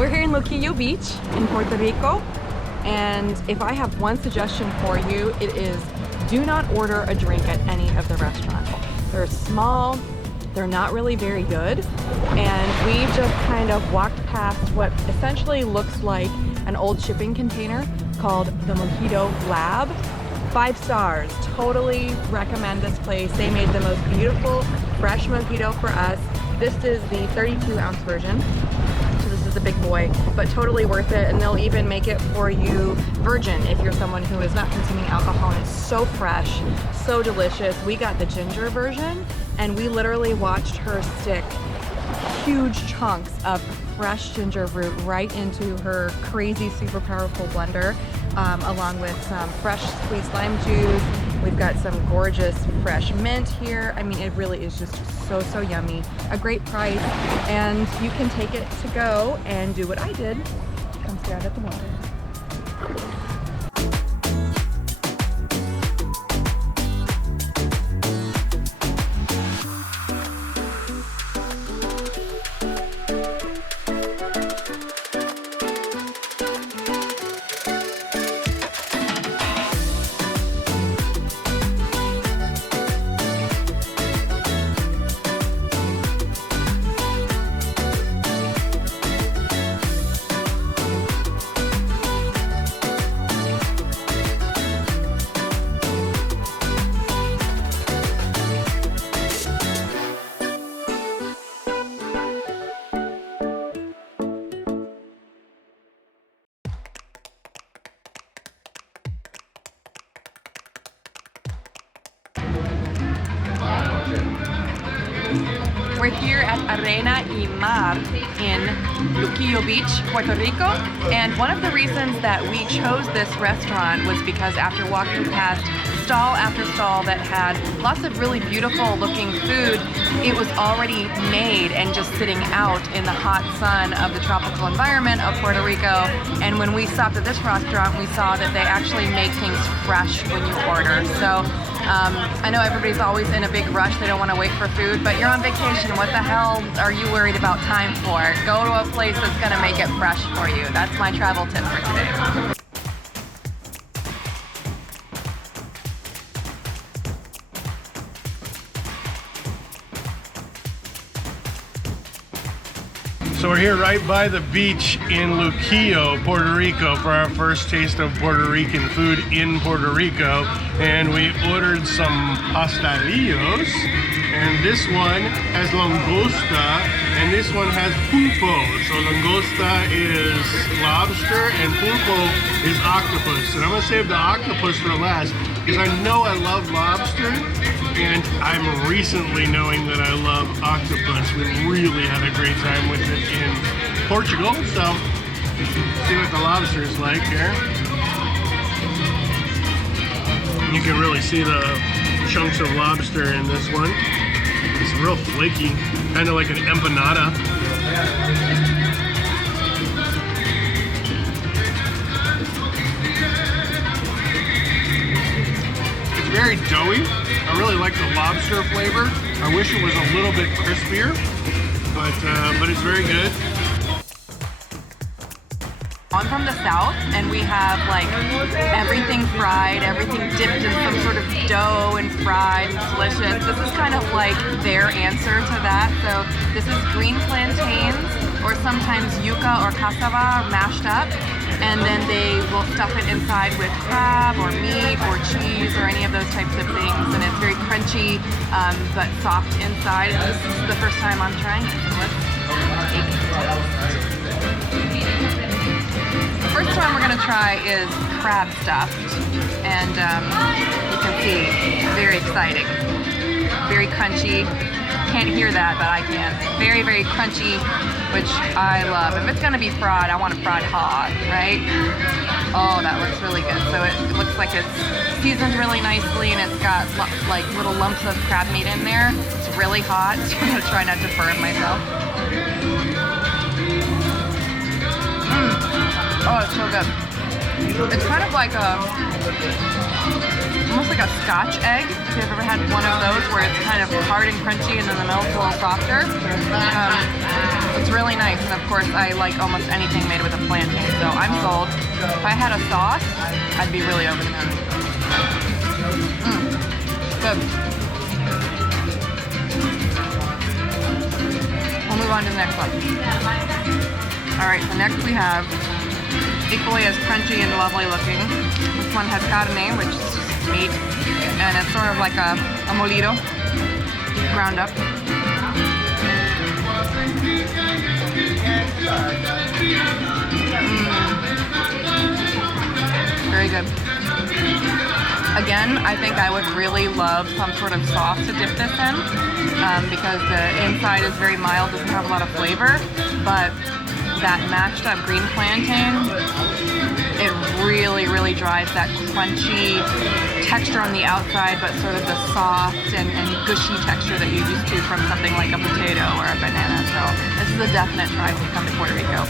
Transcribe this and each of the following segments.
We're here in Luquillo Beach in Puerto Rico, and if I have one suggestion for you, it is do not order a drink at any of the restaurants. They're small, they're not really very good, and we just kind of walked past what essentially looks like an old shipping container called the Mojito Lab. 5 stars, totally recommend this place. They made the most beautiful fresh mojito for us. This is the 32-ounce version. This is a big boy, but totally worth it, and they'll even make it for you virgin if you're someone who is not consuming alcohol. And it's so fresh, so delicious. We got the ginger version, and we literally watched her stick huge chunks of fresh ginger root right into her crazy, super powerful blender, along with some fresh squeezed lime juice. We've got some gorgeous fresh mint here. I mean, it really is just so yummy. A great price, and you can take it to go and do what I did. Come stare out at the water. We're here at Arena y Mar in Luquillo Beach, Puerto Rico, and one of the reasons that we chose this restaurant was because after walking past stall after stall that had lots of really beautiful looking food, it was already made and just sitting out in the hot sun of the tropical environment of Puerto Rico. And when we stopped at this restaurant, we saw that they actually make things fresh when you order. So I know everybody's always in a big rush, they don't want to wait for food, but you're on vacation, what the hell are you worried about time for? Go to a place that's going to make it fresh for you. That's my travel tip for today. So we're here right by the beach in Luquillo, Puerto Rico for our first taste of Puerto Rican food in Puerto Rico. And we ordered some pastelillos, and this one has langosta, and this one has pulpo. So langosta is lobster and pulpo is octopus. And I'm gonna save the octopus for last because I know I love lobster, and I'm recently knowing that I love octopus. We really had a great time with it in Portugal, so see what the lobster is like here. You can really see the chunks of lobster in this one. It's real flaky, kind of like an empanada. It's very doughy. I really like the lobster flavor. I wish it was a little bit crispier, but it's very good. I'm from the south, and we have like everything fried, everything dipped in some sort of dough and fried and delicious. This is kind of like their answer to that. So this is green plantains, or sometimes yuca or cassava mashed up, and then they will stuff it inside with crab or meat or cheese or any of those types of things, and it's very crunchy but soft inside. This is the first time I'm trying it, so let's take it. The first one we're going to try is crab stuffed, and you can see, very exciting, very crunchy. Can't hear that, but I can. Very, very crunchy, which I love. If it's going to be fried, I want it fried hot, right? Oh, that looks really good. So it looks like it's seasoned really nicely, and it's got like little lumps of crab meat in there. It's really hot, so I'm going to try not to burn myself. Oh, it's so good. It's kind of like almost like a Scotch egg. If you've ever had one of those where it's kind of hard and crunchy and then the milk's a little softer. It's really nice, and of course I like almost anything made with a plantain, so I'm sold. If I had a sauce, I'd be really over the moon. Good. We'll move on to the next one. Alright, so next we have, equally as crunchy and lovely looking, this one has carne, which is just meat, and it's sort of like a molito, ground up. Very good. Again, I think I would really love some sort of sauce to dip this in, because the inside is very mild, doesn't have a lot of flavor, but that mashed up green plantain, it really drives that crunchy texture on the outside, but sort of the soft and gushy texture that you're used to from something like a potato or a banana. So this is a definite try when you come to Puerto Rico.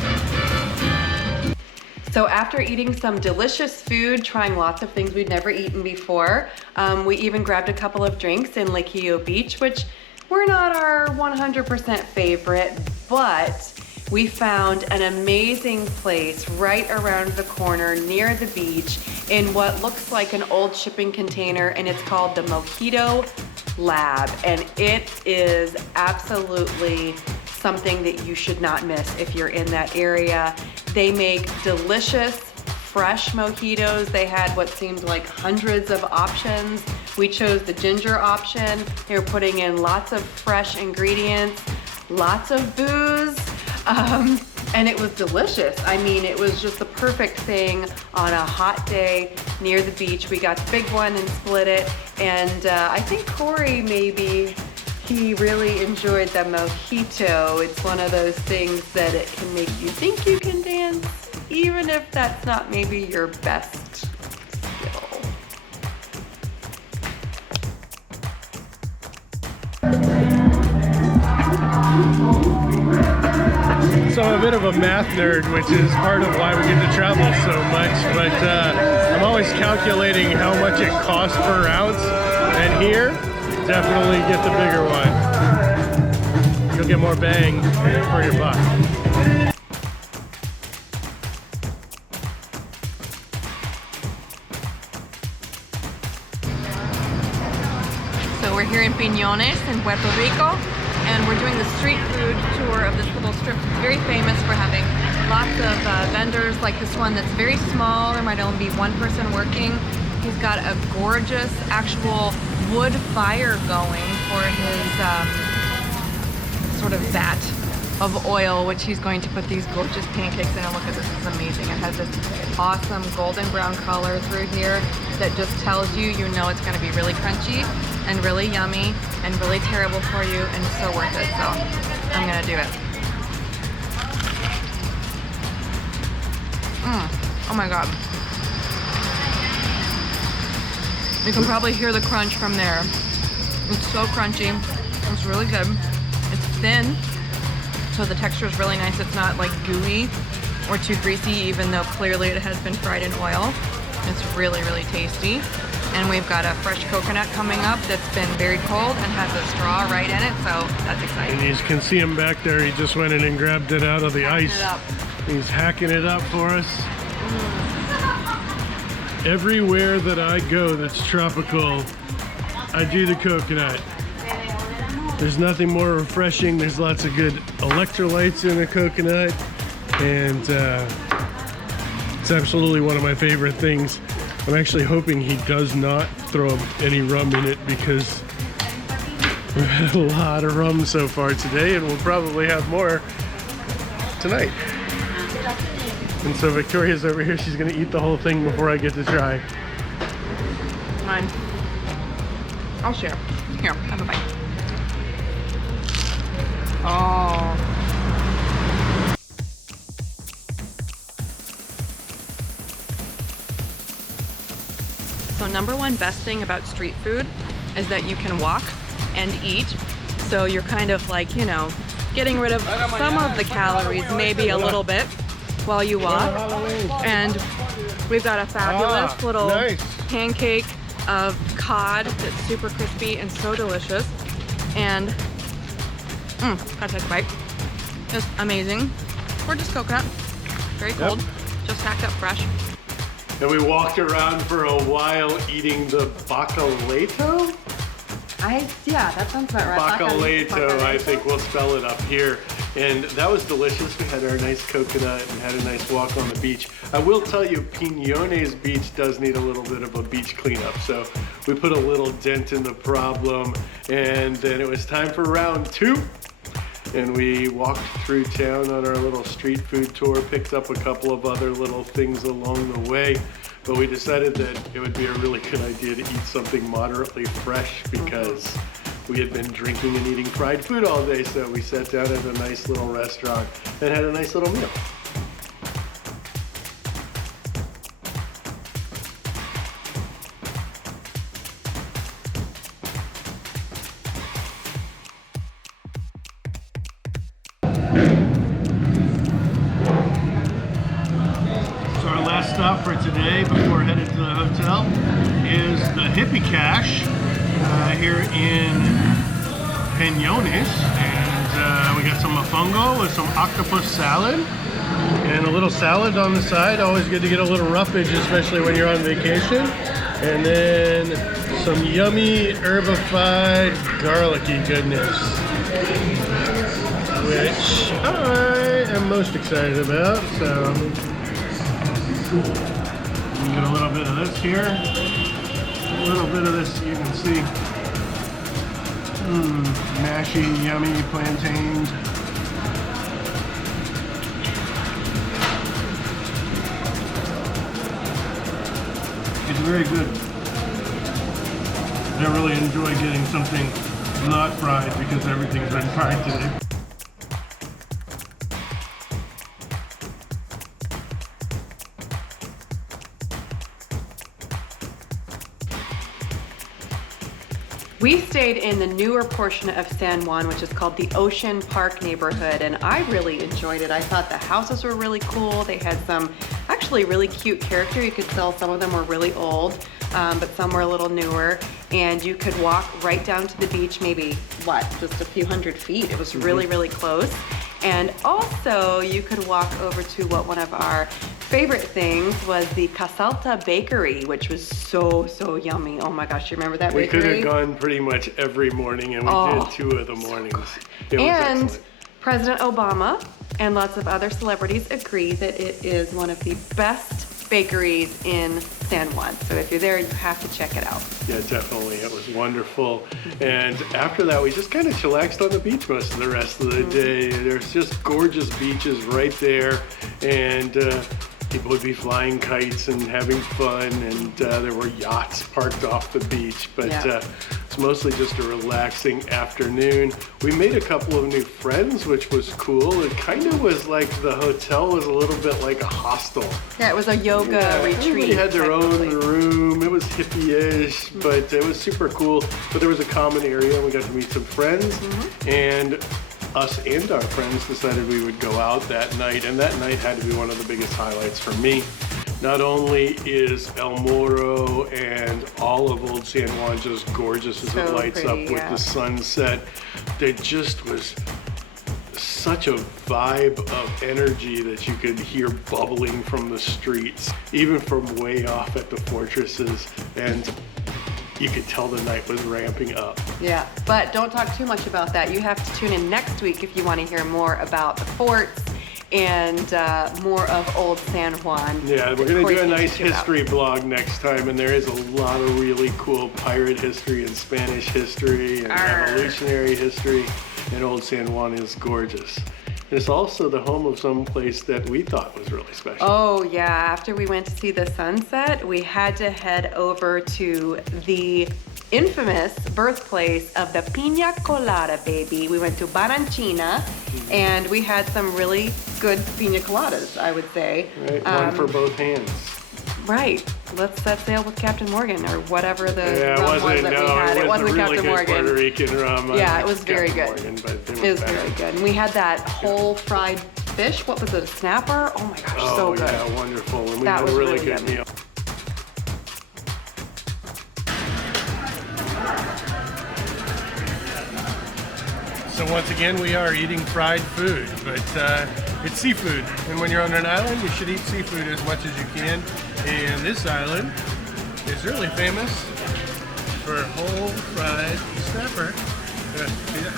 So after eating some delicious food, trying lots of things we'd never eaten before, we even grabbed a couple of drinks in Liquillo Beach, which were not our 100% favorite, but we found an amazing place right around the corner near the beach in what looks like an old shipping container, and it's called the Mojito Lab, and it is absolutely something that you should not miss if you're in that area. They make delicious, fresh mojitos. They had what seemed like hundreds of options. We chose the ginger option. They were putting in lots of fresh ingredients, lots of booze, and it was delicious. I mean, it was just the perfect thing on a hot day near the beach. We got the big one and split it, and I think Corey maybe, he really enjoyed the mojito. It's one of those things that it can make you think you can dance, even if that's not maybe your best skill. So I'm a bit of a math nerd, which is part of why we get to travel so much, but I'm always calculating how much it costs per ounce, and here, definitely get the bigger one. You'll get more bang for your buck. So we're here in Piñones in Puerto Rico, and we're doing the street food tour of this little strip. It's very famous for having lots of vendors like this one that's very small. There might only be one person working. He's got a gorgeous actual wood fire going for his sort of vat of oil, which he's going to put these gorgeous pancakes in. And look at this, it's amazing. It has this awesome golden brown color through here that just tells you, you know it's going to be really crunchy and really yummy and really terrible for you and so worth it. So I'm going to do it. Oh my God. You can probably hear the crunch from there. It's so crunchy. It's really good. It's thin, so the texture is really nice. It's not like gooey or too greasy, even though clearly it has been fried in oil. It's really tasty. And we've got a fresh coconut coming up that's been very cold and has a straw right in it, so that's exciting. And you can see him back there. He just went in and grabbed it out of the ice. He's hacking it up for us. Everywhere that I go that's tropical, I do the coconut. There's nothing more refreshing. There's lots of good electrolytes in the coconut, and it's absolutely one of my favorite things. I'm actually hoping he does not throw any rum in it, because we've had a lot of rum so far today, and we'll probably have more tonight. And so Victoria's over here. She's gonna eat the whole thing before I get to try. Mine. I'll share. Here, have a bite. Oh. So number one best thing about street food is that you can walk and eat. So you're kind of like, you know, getting rid of some of the calories, maybe a little bit, while you walk. And we've got a fabulous little pancake of cod that's super crispy and so delicious. And gotta take a bite. Just amazing. Gorgeous coconut. Very cold. Yep. Just hacked up fresh. And we walked around for a while eating the bacalhau. Yeah, that sounds about right. Bacalhau, I think we'll spell it up here. And that was delicious. We had our nice coconut and had a nice walk on the beach. I will tell you, Piñones beach does need a little bit of a beach cleanup. So we put a little dent in the problem. And then it was time for round 2. And we walked through town on our little street food tour, picked up a couple of other little things along the way. But we decided that it would be a really good idea to eat something moderately fresh because we had been drinking and eating fried food all day. So we sat down at a nice little restaurant and had a nice little meal. Stop for today before heading to the hotel is the Hippie Cache here in Piñones, and we got some mofongo with some octopus salad and a little salad on the side. Always good to get a little roughage, especially when you're on vacation. And then some yummy herbified garlicky goodness, which I am most excited about. So get a little bit of this here, a little bit of this, you can see, mashy, yummy plantains. It's very good. I really enjoy getting something not fried because everything's been fried today. We stayed in the newer portion of San Juan, which is called the Ocean Park neighborhood, and I really enjoyed it. I thought the houses were really cool. They had some actually really cute character. You could tell some of them were really old, but some were a little newer. And you could walk right down to the beach, maybe, just a few hundred feet. It was really, really close. And also, you could walk over to what one of our favorite things was the Casalta Bakery, which was so, so yummy. Oh my gosh, you remember that bakery? We could have gone pretty much every morning, and we did 2 of the mornings. It was excellent. President Obama and lots of other celebrities agree that it is one of the best bakeries in San Juan. So if you're there, you have to check it out. Yeah, definitely. It was wonderful. And after that, we just kind of chillaxed on the beach most of the rest of the day. There's just gorgeous beaches right there. And people would be flying kites and having fun. And there were yachts parked off the beach. But it's mostly just a relaxing afternoon. We made a couple of new friends, which was cool. It kind of was like the hotel was a little bit like a hostel. Yeah, it was a yoga retreat. Everybody had their own room. It was hippie-ish, but it was super cool. But there was a common area, and we got to meet some friends. And us and our friends decided we would go out that night, and that night had to be one of the biggest highlights for me. Not only is El Morro and all of Old San Juan just gorgeous as it lights up with the sunset, there just was such a vibe of energy that you could hear bubbling from the streets, even from way off at the fortresses, and you could tell the night was ramping up. Yeah, but don't talk too much about that. You have to tune in next week if you want to hear more about the forts and more of Old San Juan. Yeah, we're going to do a nice history blog next time, and there is a lot of really cool pirate history and Spanish history and revolutionary history, and Old San Juan is gorgeous. It's also the home of some place that we thought was really special. Oh yeah, after we went to see the sunset, we had to head over to the infamous birthplace of the Pina colada, baby. We went to Barranquilla, and we had some really good pina coladas, I would say. Right, one for both hands. Right. Let's set sail with Captain Morgan, or whatever the rum was that we had. It wasn't really Captain good Morgan. Puerto Rican rum. Yeah, it was very good. Morgan, but it was very good. And we had that whole fried fish. What was it, a snapper? Oh my gosh, so good. Oh yeah, wonderful. And we had a really good meal. So once again, we are eating fried food, but it's seafood. And when you're on an island, you should eat seafood as much as you can. And this island is really famous for whole fried snapper.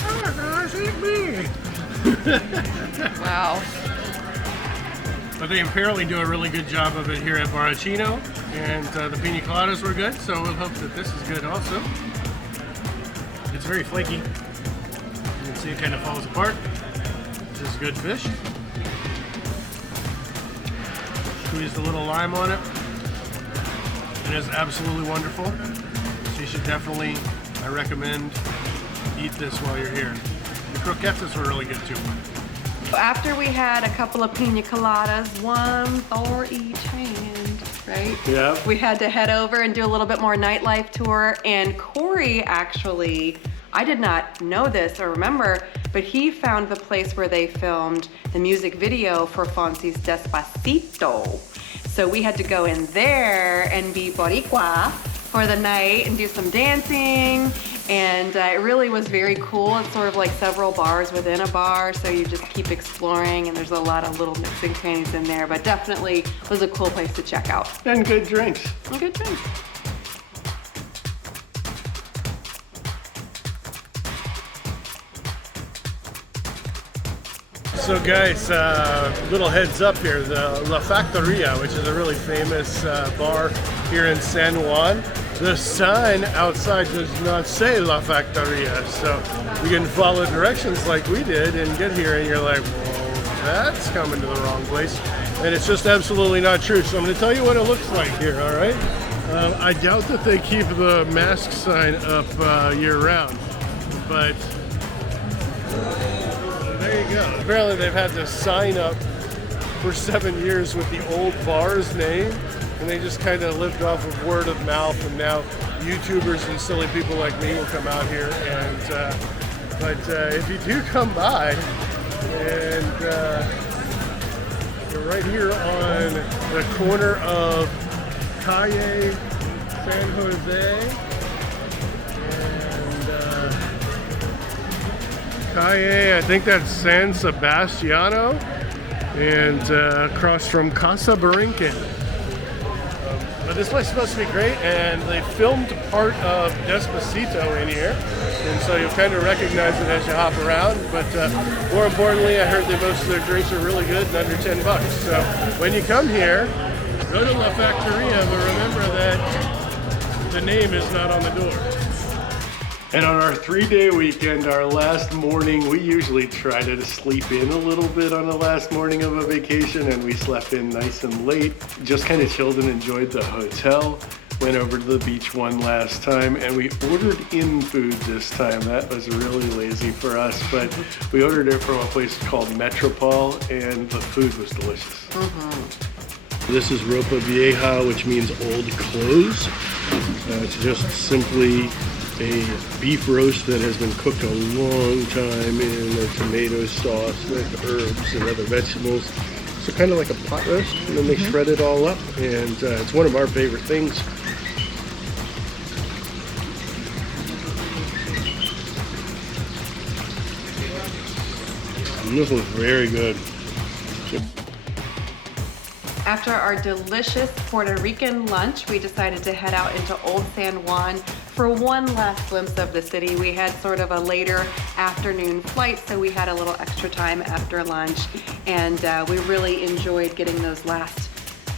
Oh gosh, eat me! Wow. But they apparently do a really good job of it here at Barachino, and the pina coladas were good, so we'll hope that this is good also. It's very flaky. You can see it kind of falls apart. This is good fish. Squeezed a little lime on it. It is absolutely wonderful. So you should definitely, I recommend, eat this while you're here. The croquettes were really good too. After we had a couple of pina coladas, one for each hand, right? Yeah. We had to head over and do a little bit more nightlife tour. And Corey actually, I did not know this or remember, but he found the place where they filmed the music video for Fonzie's Despacito. So we had to go in there and be Boricua for the night and do some dancing. And it really was very cool. It's sort of like several bars within a bar, so you just keep exploring, and there's a lot of little nooks and crannies in there, but definitely was a cool place to check out. And good drinks. And good drinks. So guys, little heads up here, the La Factoria, which is a really famous bar here in San Juan. The sign outside does not say La Factoria, so you can follow directions like we did and get here and you're like, whoa, that's coming to the wrong place. And it's just absolutely not true. So I'm going to tell you what it looks like here, all right? I doubt that they keep the mask sign up year-round, but there you go. Apparently they've had this sign up for 7 years with the old bar's name, and they just kind of lived off of word of mouth, and now YouTubers and silly people like me will come out here. And but if you do come by, and you're right here on the corner of Calle San Jose and Calle, I think that's San Sebastiano, and across from Casa Borinquen. But this place is supposed to be great, and they filmed part of Despacito in here, and so you'll kind of recognize it as you hop around. But more importantly, I heard that most of their drinks are really good and under $10. So when you come here, go to La Factoria, but remember that the name is not on the door. And on our 3-day weekend, our last morning, we usually try to sleep in a little bit on the last morning of a vacation, and we slept in nice and late. Just kind of chilled and enjoyed the hotel. Went over to the beach one last time, and we ordered in food this time. That was really lazy for us, but we ordered it from a place called Metropol, and the food was delicious. This is ropa vieja, which means old clothes. It's just simply a beef roast that has been cooked a long time in a tomato sauce with herbs and other vegetables. So kind of like a pot roast, and then they shred it all up, and it's one of our favorite things. And this was very good. After our delicious Puerto Rican lunch, we decided to head out into Old San Juan for one last glimpse of the city. We had sort of a later afternoon flight, so we had a little extra time after lunch, and we really enjoyed getting those last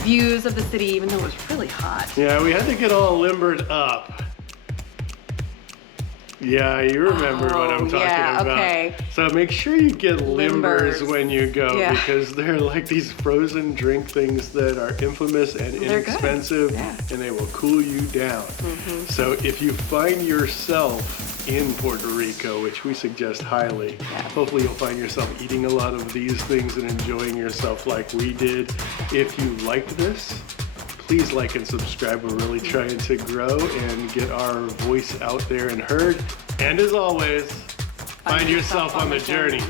views of the city, even though it was really hot. Yeah, we had to get all limbered up. Yeah, you remember what I'm talking about. Okay. So make sure you get limbers when you go, because they're like these frozen drink things that are infamous and inexpensive, and they will cool you down. So if you find yourself in Puerto Rico, which we suggest highly, hopefully you'll find yourself eating a lot of these things and enjoying yourself like we did. If you liked this, please like and subscribe. We're really trying to grow and get our voice out there and heard. And as always, find yourself on the journey.